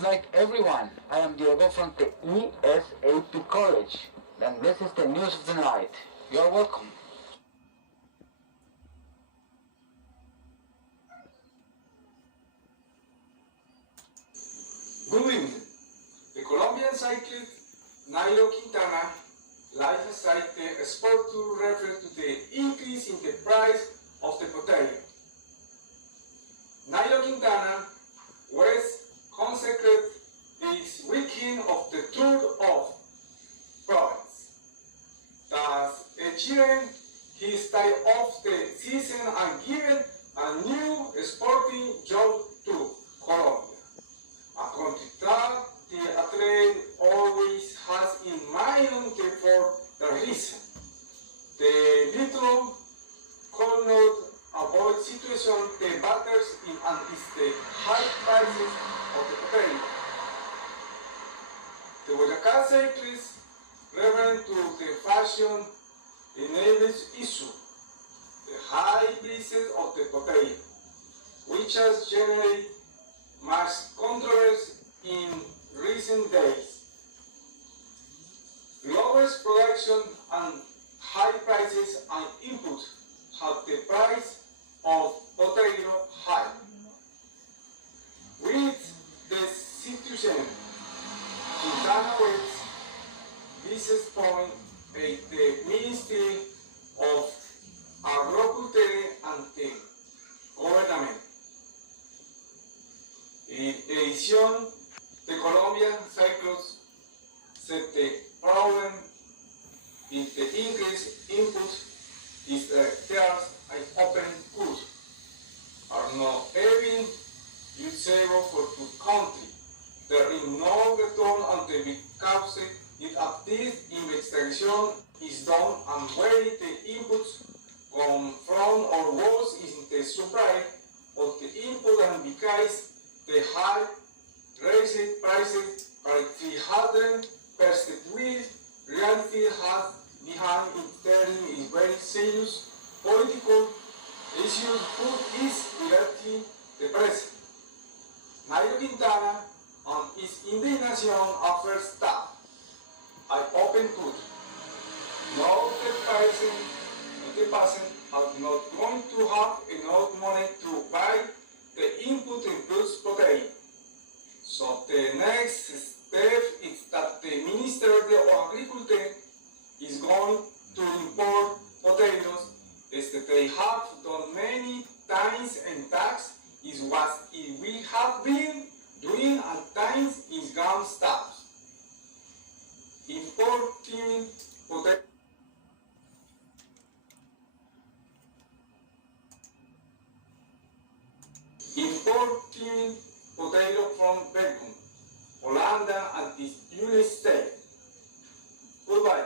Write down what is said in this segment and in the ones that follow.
Good night, everyone. I am Diego from the ESAP College, and this is the news of the night. You're welcome. Good evening. The Colombian cyclist Nairo Quintana life cited a sport to refer to the increase in the price of the potato. Nairo Quintana was consecrated this weekend of the Tour of Province, thus achieving his style of the season and giving a new sporting job to Colombia. A contract the athlete always has in mind for the reason. The little could not avoid situation the batters in and is the high prices of the potato. The Boyacá cyclist referring to the fashion enables issue, the high prices of the potato, which has generated much controversy in recent days. Lowest production and high prices and input have the price of potato high. With the situation, Quintana West business point at the Ministry of Agriculture and the Government. En edición de Colombia Cycles said the problem in the English input is that there are open good are not even usable for the country. There is no return on the because if at this investigation is done and where the inputs come from or was in the supply of the input and because the high raised prices by 300% with reality has behind it is very serious political issues. Food is directly the present. Nairo Quintana and his indignation after staff. I open food. No, the person are not going to have enough money to buy the input includes potato. So the next step is that the Minister of Agriculture is going to import potatoes as they have done many times and tax is what we have been doing at times is gum stops. Importing potato. Importing potato from Belgium, Holland and the United States. Goodbye.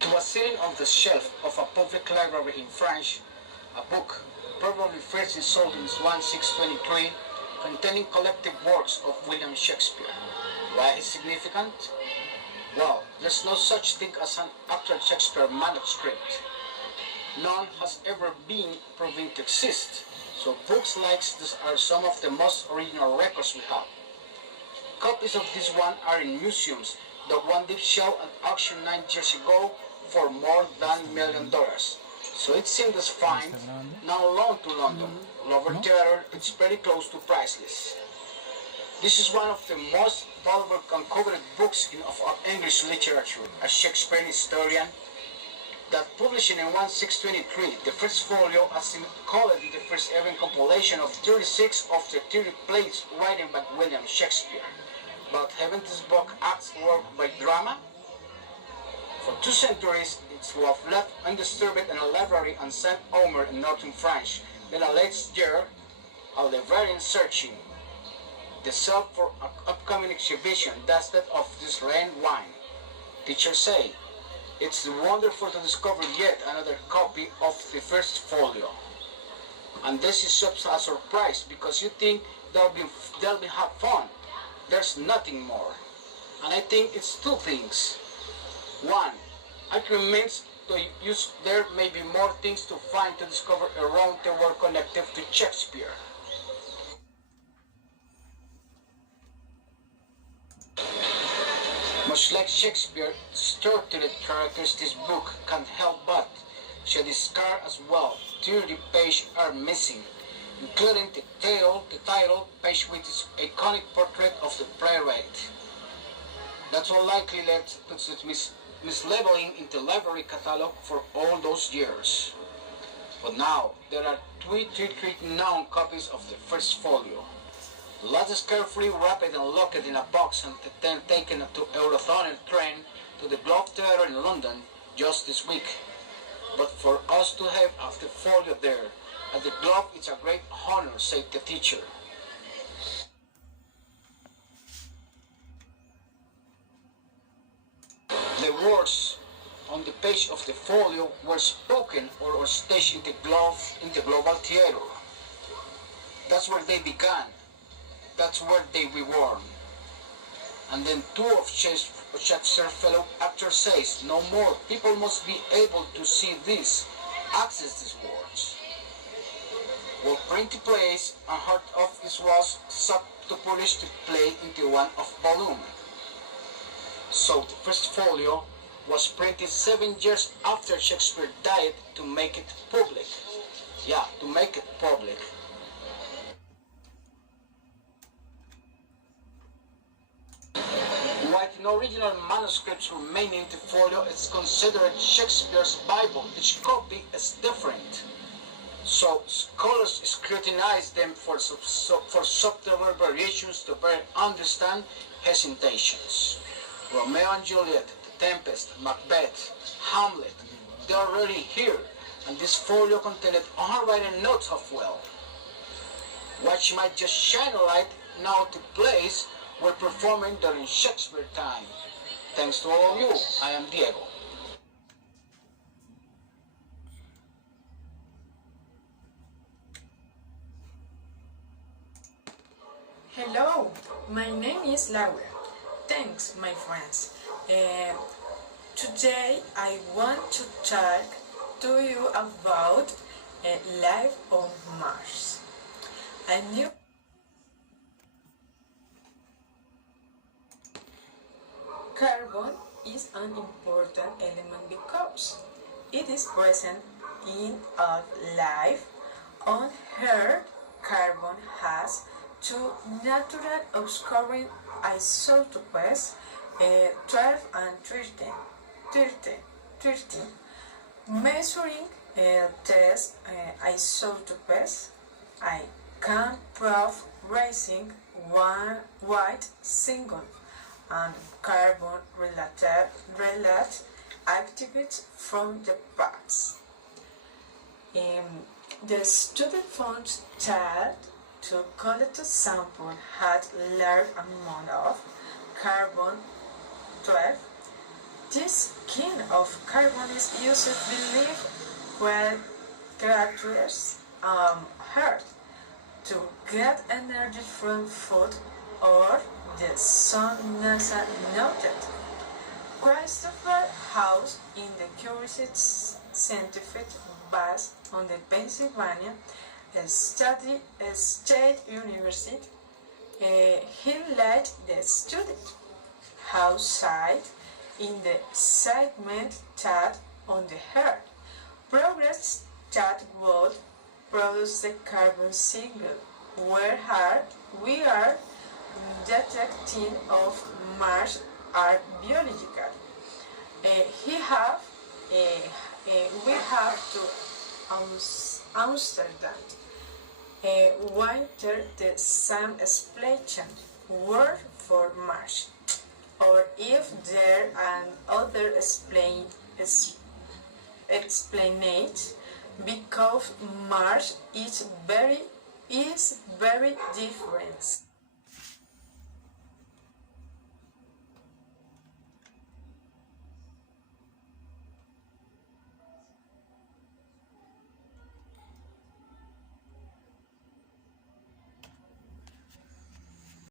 It was sitting on the shelf of a public library in France, a book probably first sold in 1623 containing collective works of William Shakespeare. Why is it significant? Well, there's no such thing as an actual Shakespeare manuscript. None has ever been proven to exist, so books like this are some of the most original records we have. Copies of this one are in museums. The one did show an auction 9 years ago for more than $1 million. So it seemed as fine, now loaned to London. Lover Theatre, it's very close to priceless. This is one of the most valuable and coveted books of our English literature, a Shakespearean historian that published in 1623, the first folio as called the first ever compilation of 36 of the 30 plays written by William Shakespeare. But haven't this book acts work by drama? For 2 centuries, it was left undisturbed in a library on Saint Omer in northern France. Then a last year, a librarian searching the shelf for an upcoming exhibition dusted of this red wine. Teachers say, it's wonderful to discover yet another copy of the first folio. And this is just a surprise because you think they'll be have fun. There's nothing more. and I think it's two things. One, it remains to use there may be more things to find to discover around the world connected to Shakespeare. Much like Shakespeare, structured characters, this book can't help but shed its scar as well. 30 pages are missing, including the title page with its iconic portrait of the playwright. That's what likely led to its mislabeling in the library catalog for all those years. But now, there are three known copies of the first folio. The last is carefully wrapped and locked in a box and then taken to Eurotunnel train to the Globe Theatre in London just this week. But for us to have the folio there at the Globe, it's a great honor, said the teacher. The words on the page of the folio were spoken or staged in the Global Theatre. That's where they began. That's where they were born. And then two of Shakespeare's fellow actors says, no more, people must be able to see this, access these words. Well, printed plays and heard of it was sought to publish the play into one of volume. So the first folio was printed 7 years after Shakespeare died to make it public. Yeah, to make it public. While no original manuscripts remain in the folio, it's considered Shakespeare's Bible. Each copy is different. So scholars scrutinize them for subtle variations to better understand his intentions. Romeo and Juliet, The Tempest, Macbeth, Hamlet, they're already here, and this folio contained handwritten notes of well, which might just shine a light now to plays were performing during Shakespeare time. Thanks to all of you, I am Diego. Hello, my name is Laura. Thanks, my friends. Today I want to talk to you about life on Mars. A new carbon is an important element because it is present in all life. On Earth, carbon has two natural occurring isotopes, 12 and 13. Measuring these isotopes, I can prove raising one white single and carbon-related activities from the past. The study found that to collect a sample had large amount of carbon-12. This kind of carbon is used to live well creatures on Earth to get energy from food or the sun. NASA noted. Christopher House in the Curiosity Scientific Base on the Pennsylvania State University, he led the study. House said in the segment that on the Earth, progress that would produce the carbon single, where we are detecting of Mars are biological. We have to Amsterdam. Whether the same explanation word for Mars, or if there are other explanations, because Mars is very different.